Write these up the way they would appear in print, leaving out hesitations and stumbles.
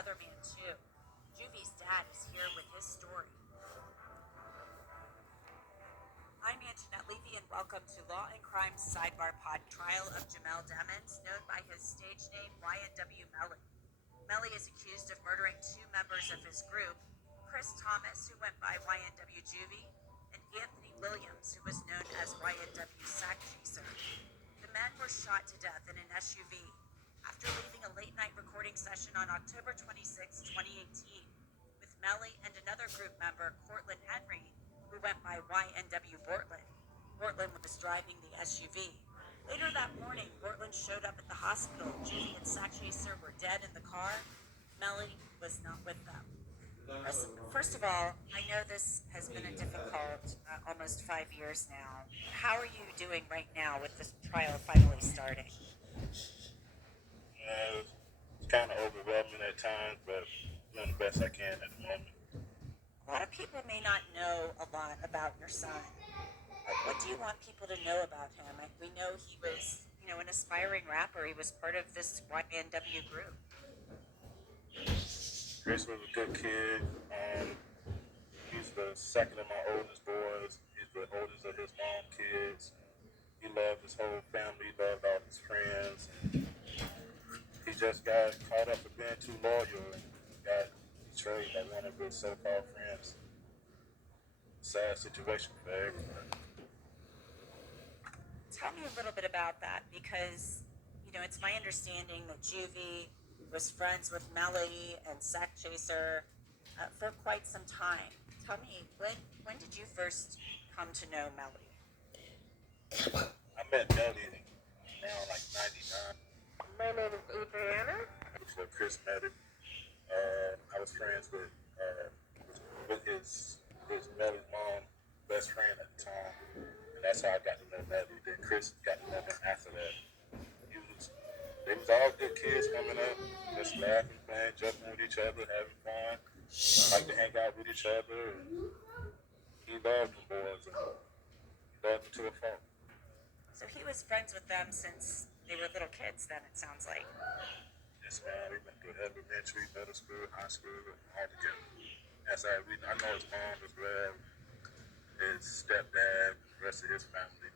another man too. Juvy'S dad is here with his story. I'm Antoinette Levy, and welcome to Law and Crime Sidebar Pod. Trial of Jamel Demons, known by his stage name YNW Melly. Melly is accused of murdering two members of his group, Chris Thomas, who went by YNW Juvy, and Anthony Williams, who was known as YNW Sack Chaser. The men were shot to death in an SUV after leaving a late-night recording session on October 26, 2018, with Melly and another group member, Cortland Henry, who went by YNW Borten. Borten was driving the SUV. Later that morning, Borten showed up at the hospital. Juvy and Sack Chaser were dead in the car. Melly was not with them. First of all, I know this has been a difficult almost 5 years now. How are you doing right now with this trial finally starting? It's kind of overwhelming at times, but doing the best I can at the moment. A lot of people may not know a lot about your son. What do you want people to know about him? We know he was, an aspiring rapper. He was part of this YNW group. Chris was a good kid. He's the second of my oldest boys. He's the oldest of his mom kids. He loved his whole family. He loved all his friends. He just got caught up with being too loyal and got betrayed by one of his so-called friends. Sad situation for everyone. Tell me a little bit about that, because, it's my understanding that Juvy was friends with Melly and Sack Chaser for quite some time. Tell me, when did you first come to know Melly? I met Melly around like 99. My name is Adriana. Before Chris met him, I was friends with his Melly's mom, best friend at the time. And that's how I got to know Melly. Then Chris got to know him after that. They was all good kids coming up, just laughing, playing, joking with each other, having fun. Like to hang out with each other. And he loved them boys, and he loved them to a fault. So he was friends with them since they were little kids then, it sounds like. Yes, man. We went through elementary, middle school, high school, all together. That's how I know his mom as well, his stepdad, the rest of his family,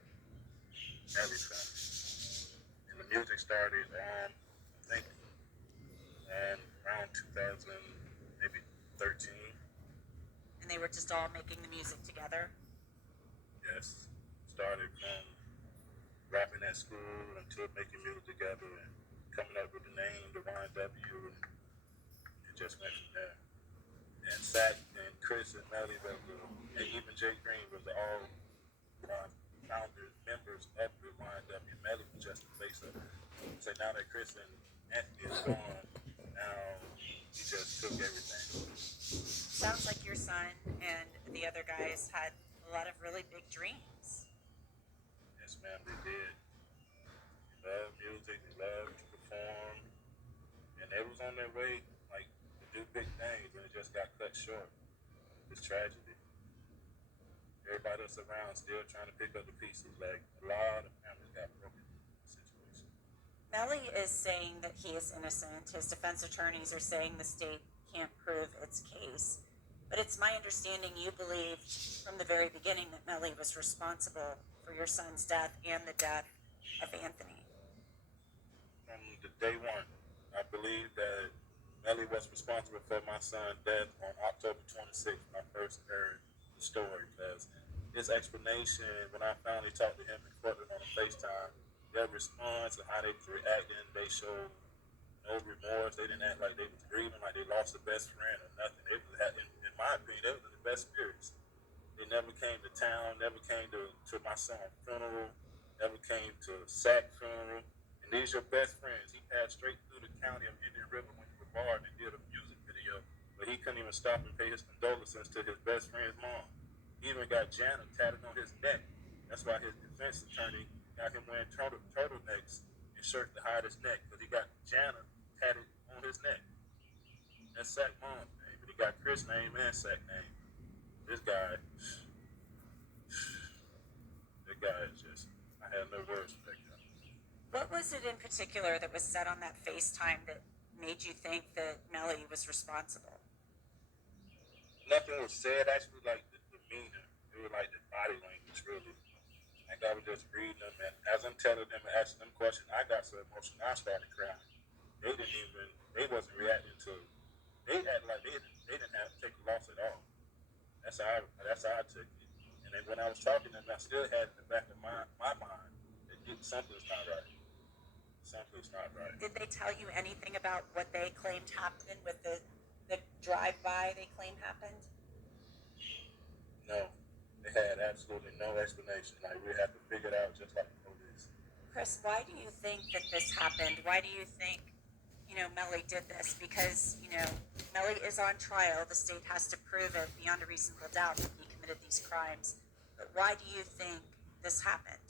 Melly's family. And the music started I think, around 2000, maybe 13. And they were just all making the music together? Yes. Started from rapping at school until making music together and coming up with the name, the YNW, and it just went from there. And Sack and Chris and Melly and even Jay Green was all founders, members of the YNW. Melly was just the face of it. So now that Chris and Anthony is gone, now he just took everything. Sounds like your son and the other guys had a lot of really big dreams. Yes, ma'am, they did. They loved music, they loved to perform, and they was on their way, to do big things, and it just got cut short. It's tragedy. Everybody else around still trying to pick up the pieces. Like, a lot of families got broken in the situation. Melly is saying that he is innocent. His defense attorneys are saying the state can't prove its case. But it's my understanding you believed from the very beginning that Melly was responsible for your son's death and the death of Anthony. From the day one, I believe that Melly was responsible for my son's death on October 26th when I first heard the story, because his explanation, when I finally talked to him in Portland on a FaceTime, their response and how they was reacting, they showed no remorse. They didn't act like they was grieving, like they lost a best friend or nothing. They was, in my opinion, they was in the best spirits. They never came to town, never came to my son's funeral, never came to Sack funeral. And these your best friends. He passed straight through the county of Indian River when he was barred and did a music video, but he couldn't even stop and pay his condolences to his best friend's mom. He even got Janet tatted on his neck. That's why his defense attorney got him wearing turtlenecks and shirts to hide his neck, because he got Janet tatted on his neck. That's Sack mom's name, but he got Chris' name and Sack name. This guy is just, I have no words for that guy. What was it in particular that was said on that FaceTime that made you think that Melly was responsible? Nothing was said actually, like the demeanor. It was like the body language, really. Like I was just reading them, and as I'm telling them and asking them questions, I got so emotional, I started crying. They wasn't reacting to. They acted like they didn't have to take a loss at all. That's how I took it. And then when I was talking to them, I still had in the back of my mind that something's not right. Something's not right. Did they tell you anything about what they claimed happened with the drive-by they claim happened? No, they had absolutely no explanation. Like we had to figure it out just like the police. Chris, why do you think that this happened? Why do you think, Melly did this? Because, Melly is on trial. The state has to prove it beyond a reasonable doubt that he committed these crimes. But why do you think this happened?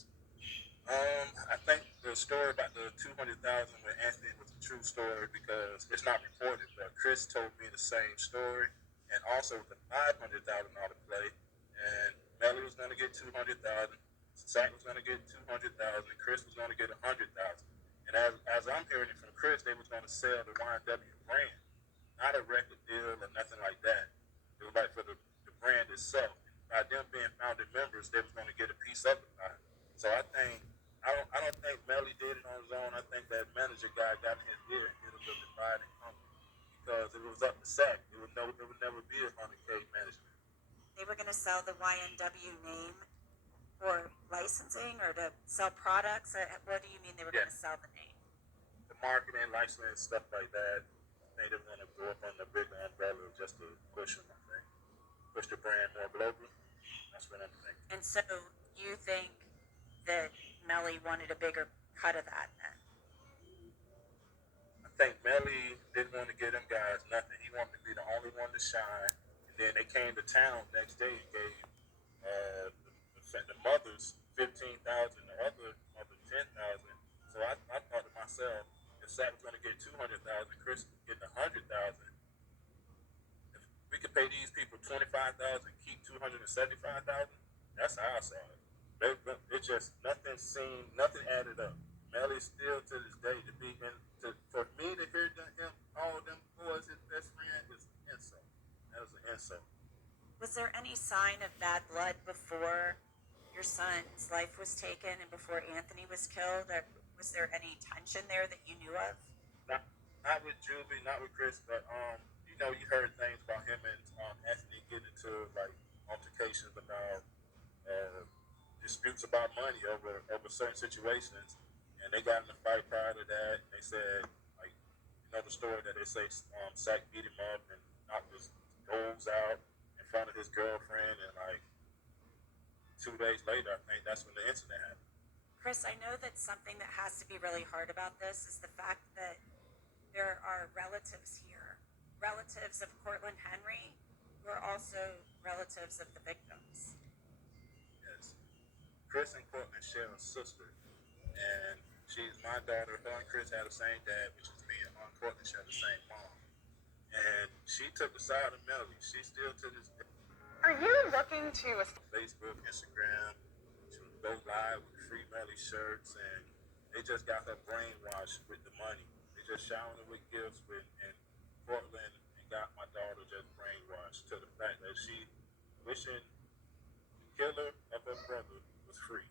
I think the story about the 200,000 with Anthony was a true story because it's not reported. But Chris told me the same story, and also the $500,000 play. And Melly was going to get 200,000. Zach was going to get 200,000. Chris was going to get 100,000. And as I'm hearing it from Chris, they was going to sell the YNW brand, not a record deal or nothing like that. It was like for the brand itself. By them being founding members, they was going to get a piece of the pie. So I don't think Melly did it on his own. I think that manager guy got in his ear and did a little divide and conquer because if it was up to Sack, it would never be a 100K management. They were going to sell the YNW name for licensing or to sell products. What do you mean they were going to sell the name? The marketing, licensing, stuff like that. They didn't want to go up on the bigger umbrella just to push them. I think push the brand more globally. That's what I'm thinking. And so you think that Melly wanted a bigger cut of that then? I think Melly didn't want to give them guys nothing. He wanted to be the only one to shine. And then they came to town next day and gave the mothers 15,000, the other mother 10,000. So I thought to myself, if Sack was going to get 200,000, Chris was getting 100,000. If we could pay these people 25,000, keep 275,000. That's how I saw it. It just nothing added up. Melly still to this day for me to hear all of them boys his best friend is an insult. That was an insult. Was there any sign of bad blood before your son's life was taken and before Anthony was killed? Or was there any tension there that you knew of? Not with Juvy, not with Chris, but you heard things about him and Anthony getting into like altercations about disputes about money over certain situations, and they got in a fight prior to that. They said, like, the story that they say Sack beat him up and knocked his goals out in front of his girlfriend, and like 2 days later, I think that's when the incident happened. Chris, I know that something that has to be really hard about this is the fact that there are relatives here, relatives of Cortland Henry, who are also relatives of the victims. Yes. Chris and Cortland share a sister, and she's my daughter. Her and Chris had the same dad, which is me, and her and Cortland share the same mom. And she took the side of Melly. She still to this day. Are you looking to Facebook, Instagram, to go live with free Melly shirts, and they just got her brainwashed with the money. They just showering her with gifts in Portland and got my daughter just brainwashed to the fact that she wishing the killer of her brother was free.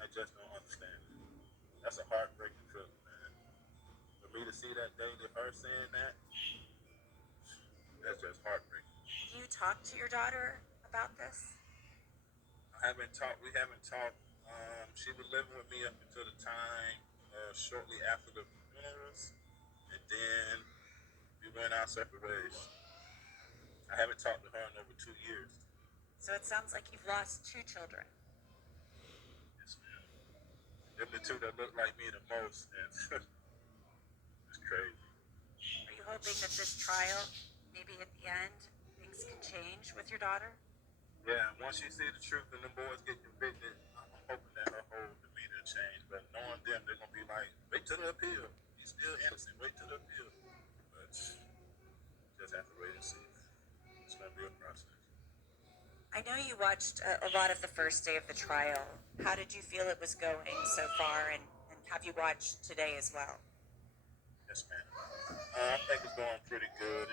I just don't understand it. That's a heartbreaking feeling, man. For me to see that daily her saying that, that's just heartbreaking. Do you talk to your daughter about this? We haven't talked. She was living with me up until the time shortly after the funerals, and then we went our separate ways. I haven't talked to her in over 2 years. So it sounds like you've lost 2 children. Yes, ma'am. Them the 2 that look like me the most, and it's crazy. Are you hoping that this trial, maybe at the end, things can change with your daughter? Yeah, once she see the truth and the boys get convicted, I'm hoping that her whole demeanor change. But knowing them, they're gonna be like, wait till the appeal. He's still innocent. Wait till the appeal. But just have to wait and see. It's gonna be a process. I know you watched a lot of the first day of the trial. How did you feel it was going so far, and have you watched today as well? Yes, ma'am. I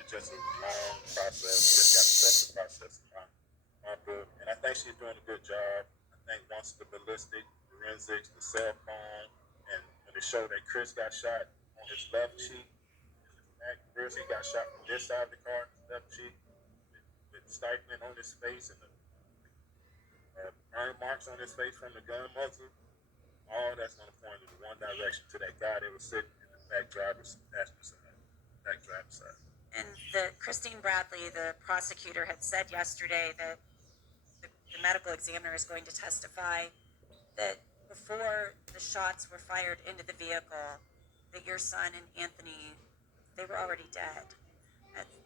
just a long process. We just got to trust the process in my book. And I think she's doing a good job. I think once the ballistic, forensics, the cell phone, and when it showed that Chris got shot on his left cheek, first he got shot from this side of the car, left cheek, with stifling on his face and the burn marks on his face from the gun muzzle. All that's going to point in one direction to that guy that was sitting in the back driver's passenger side, back driver's side. And Christine Bradley, the prosecutor, had said yesterday that the medical examiner is going to testify that before the shots were fired into the vehicle, that your son and Anthony, they were already dead.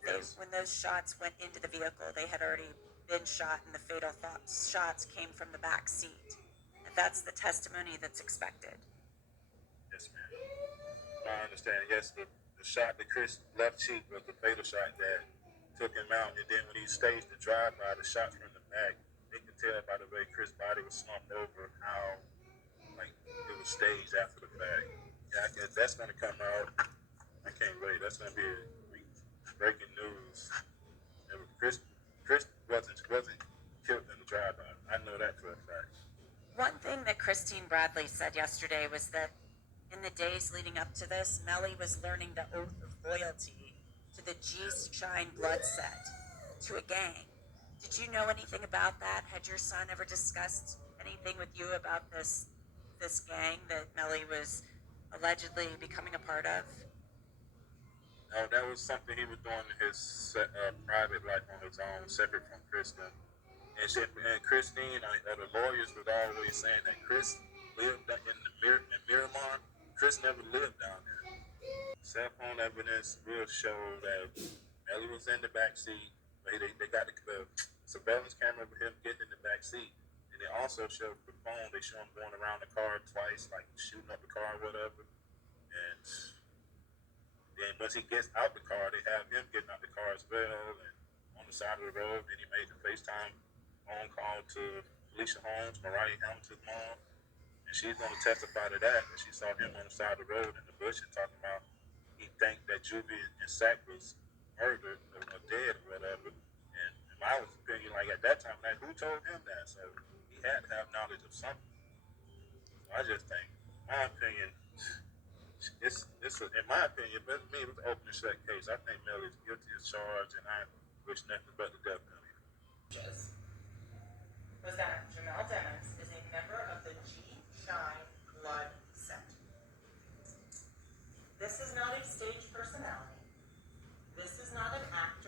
Yes. When those shots went into the vehicle, they had already been shot, and the fatal shots came from the back seat. And that's the testimony that's expected. Yes, ma'am. I understand. Yes, the shot that Chris left cheek was the fatal shot that took him out, and then when he staged the drive-by, the shots from the back, they could tell by the way Chris' body was slumped over how like it was staged after the fact. Yeah, I guess that's gonna come out. I can't wait. That's gonna be breaking news. And Chris wasn't killed in the drive-by. I know that for a fact. One thing that Christine Bradley said yesterday was that in the days leading up to this, Melly was learning the oath of loyalty to the G's Shine blood set, to a gang. Did you know anything about that? Had your son ever discussed anything with you about this gang that Melly was allegedly becoming a part of? No, that was something he was doing in his private life on his own, separate from Kristen. And Christine, the lawyers were always saying that Chris lived in Miramar. Chris never lived down there. Cell phone evidence will show that Melly was in the back seat. They got the surveillance camera of him getting in the back seat. And they also showed the phone. They show him going around the car twice, like shooting up the car or whatever. And then once he gets out the car, they have him getting out the car as well. And on the side of the road, then he made the FaceTime phone call to Felicia Holmes, Mariah Hamilton's mom. And she's going to testify to that. And she saw him on the side of the road in the bush and talking about he think that Juvy'S and Sack was murdered or dead or whatever. And in my opinion, like at that time, like who told him that? So he had to have knowledge of something. So I just think, in my opinion, in my opinion, but me, it was an open and shut case. I think Melly's guilty as charged, and I wish nothing but the death penalty. was that Jamel Demons is a member of the G Shine blood set. This is not a stage personality. This is not an actor.